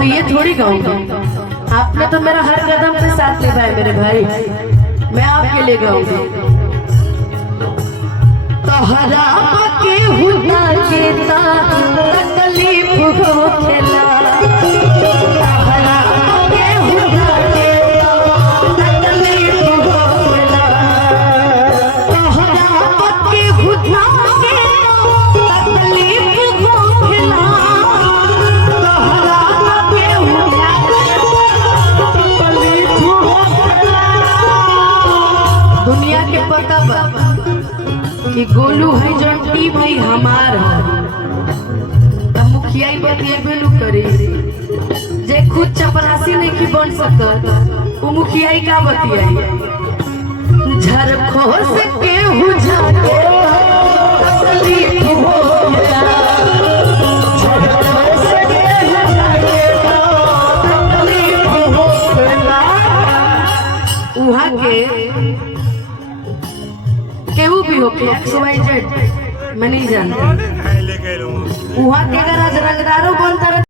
तो ये थोड़ी गाऊंगी। आपने तो मेरा हर कदम पे साथ निभाया मेरे भाई, मैं आपके लिए गाऊंगी। तोहरा के हुदा के तकलीफ हो खेला, तोहरा के हुदा के तकलीफ हो खेला, तोहरा के हुदा के तकलीफ हो खेला, तोहरा के हुदा के तकलीफ हो खेला। दुनिया के पता बा कि गोलू है जो टीम है हमार है, तब मुखिया बतिएबे न करी। जे खुद चपरासी नहीं की बन सकत वो मुखिया का बतियाई। झरखोस के हुझाके तकलीफ होला, झरखोस के हुझाके तकलीफ होला। उहाँ के केहू भी हो के XYZ मैं नहीं जानता, वहाँ के अगर आज रंगदारों बनता